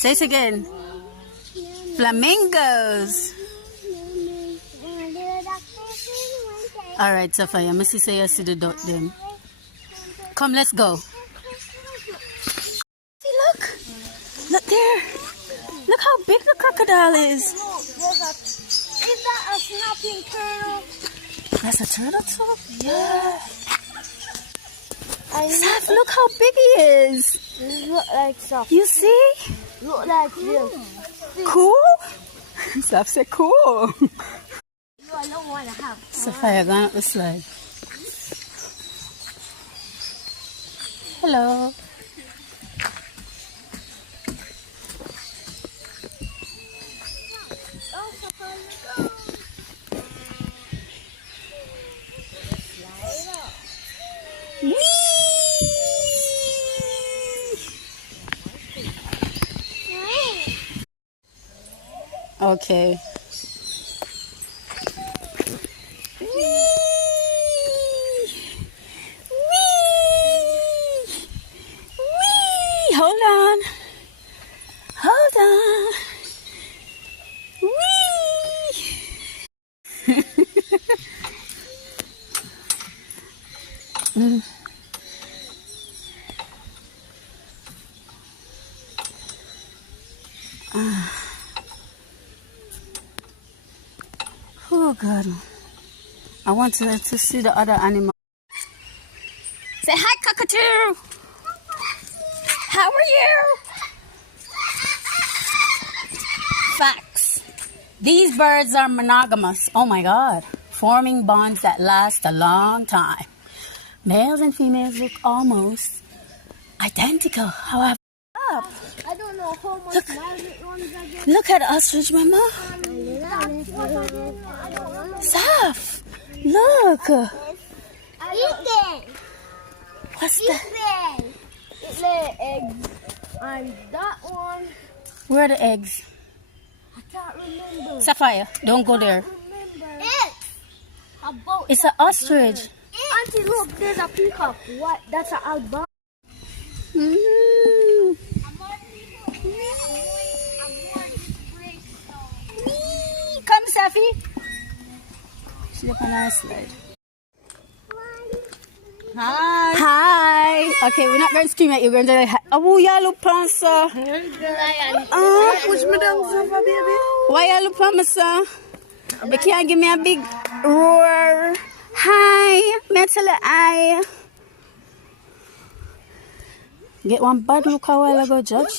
Say it again. Flamingos. Alright, Saffy, I say you see the duck them. Come, let's go. See, look. Look there. Look how big the crocodile is. Is that a snapping turtle? That's a turtle too? Yeah. Saf, look how big he is. This look like stuff. You see? Look like this. Cool? Saf said cool. I don't want to have. Saffy, going up the slide. Hello. Whee! Okay. Hold on. Hold on. Whee! Oh God. I want to see the other animal. Say hi, cockatoo. How are you? Facts. These birds are monogamous. Oh my God. Forming bonds that last a long time. Males and females look almost identical. However, up. I don't know how much miles it runs again. Look at ostrich, Mama. Saf. Look. Eat What's it. that? It lay eggs. And that one, Where are the eggs? I can't remember. Sapphire, don't go there. It's an ostrich. Auntie, look, there's a peacock. What? That's an albino. Mm. Come, Saffy. She's up on our slide. Hi. Hi. Okay, we're not going to scream at you. We're going to like, oh, you look pansa. Push me down, Safa, baby. Why you look pansa? You can't give me a big roar. Hi. Me tell you hi. Get one bad look a while ago, Judge.